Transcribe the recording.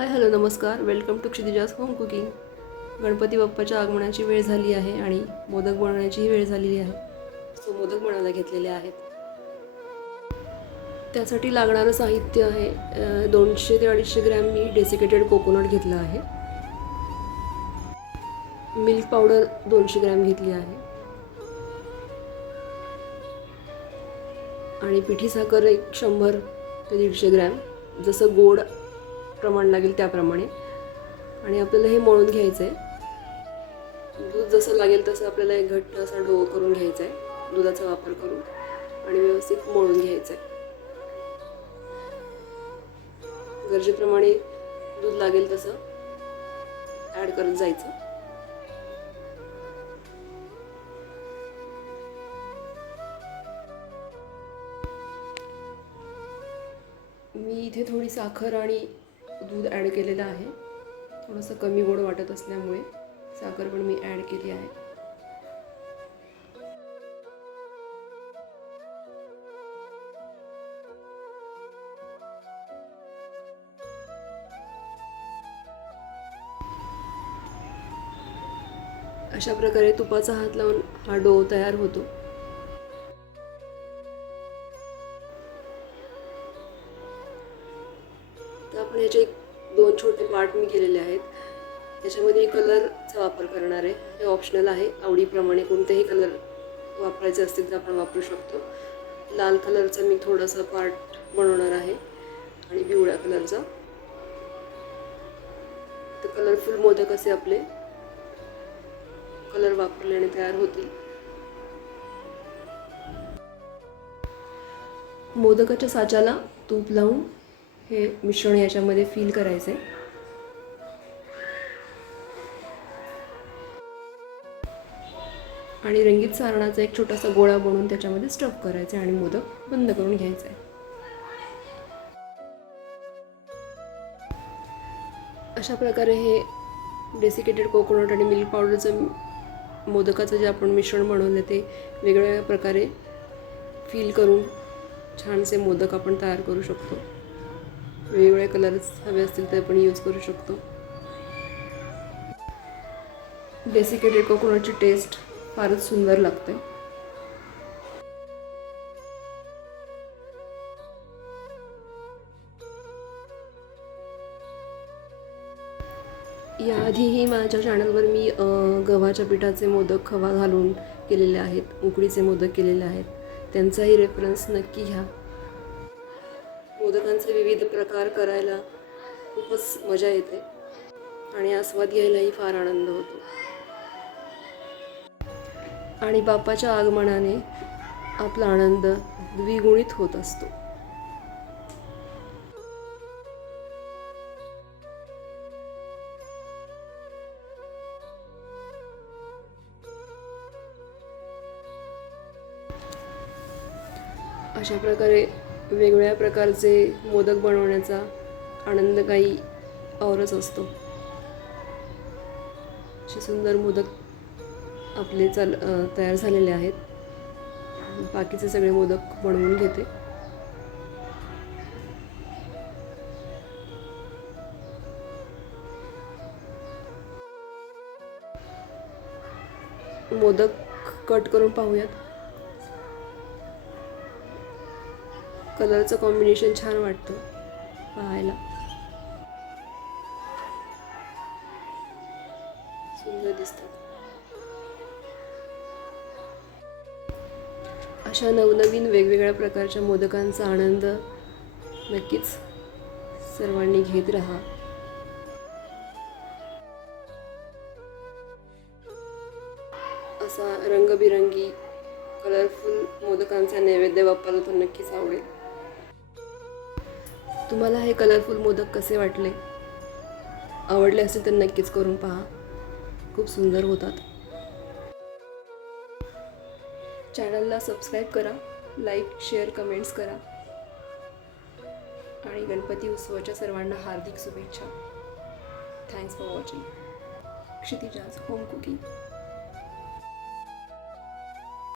हाय hello नमस्कार, welcome to Kshitija's home cooking. Ganpati बाप्पाच्या आगमनाची वेळ झाली आहे आणि मोदक बनवण्याचीही वेळ झालेली आहे. सो मोदक बनवायला घेतलेले आहेत. त्यासाठी लागणारं साहित्य आहे 200 ते 250 ग्रॅम मी डेसिकेटेड कोकोनट घेतला आहे. मिल्क पावडर 200 ग्रॅम घेतली आहे आणि पिठी साखर 100 ते 150 ग्रॅम, जसं गोड प्रमाण लागेल त्याप्रमाणे. आणि आपल्याला हे मळून घ्यायचं आहे. दूध जसं लागेल तसं आपल्याला एक घट्ट असा डो करून घ्यायचा आहे दुधाचा वापर करून आणि व्यवस्थित मळून घ्यायचं आहे. गरजेप्रमाणे दूध लागेल तसं ॲड करत जायचं. मी इथे थोडी साखर आणि दूध ॲड केलेलं आहे. थोडंसं कमी गोड वाटत असल्यामुळे साखर पण मी ॲड केली आहे. अशा प्रकारे तुपाचा हात लावून हा डो तयार होतो. तर आपण याचे 2 छोटे पार्ट मी केलेले आहेत. त्याच्यामध्ये कलरचा वापर करणार आहे. हे ऑप्शनल आहे, आवडीप्रमाणे कोणतेही कलर वापरायचे असतील तर आपण वापरू शकतो. लाल कलरचा मी थोडासा पार्ट बनवणार आहे आणि पिवळ्या कलरचा. तर कलरफुल मोदक असे आपले कलर वापरल्याने तयार होतील. मोदकाच्या साच्याला तूप लावून हे मिश्रण याच्यामध्ये फिल करायचे. आणि रंगीत सारणाचा एक छोटासा गोळा बनवून त्याच्यामध्ये स्टफ करायचे आणि मोदक बंद करून घ्यायचे. अशा प्रकारे हे डेसिकेटेड कोकोनट आणि मिल्क पावडरचं मोदकाचं जे आपण मिश्रण बनवलं ते वेगवेगळ्या प्रकारे फिल करून छानसे मोदक आपण तयार करू शकतो. वेगवेगळे कलर्स हवे असतील तर आपण यूज करू शकतो. डेसिकेटेड कोकोनटची टेस्ट फारच सुंदर लागते. याआधीही माझ्या चॅनलवर मी गव्हाच्या पिठाचे मोदक खवा घालून केलेले आहेत, उकडीचे मोदक केलेले आहेत. त्यांचाही रेफरन्स नक्की घ्या. मोदकांचे विविध प्रकार करायला खूपच मजा येते आणि आस्वाद घ्यायलाही फार आनंद होतो. आणि बाप्पाच्या आगमनाने आपला आनंद द्विगुणित होत असतो. अशा प्रकारे वेगवेगळ्या प्रकारचे मोदक बनवण्याचा आनंद काही औरच असतो. असे सुंदर मोदक आपले तयार झालेले आहेत. बाकीचे सगळे मोदक बनवून घेते. मोदक कट करून पाहूयात. कलरचं कॉम्बिनेशन छान वाटतं पाहायला, सुंदर दिसतात. अशा नवनवीन वेगवेगळ्या प्रकारच्या मोदकांचा आनंद नक्कीच सर्वांनी घेत राहा. असा रंगबिरंगी कलरफुल मोदकांचा नैवेद्य बाप्पाला तर नक्कीच आवडेल. तुम्हाला हे कलरफुल मोदक कसे वाटले? आवडले असेल तर नक्कीच करून पहा, खूप सुंदर होतात. चॅनलला सबस्क्राईब करा, लाईक, शेअर, कमेंट्स करा. आणि गणपती उत्सवाच्या सर्वांना हार्दिक शुभेच्छा. Thanks for watching. Kshitija's home cooking.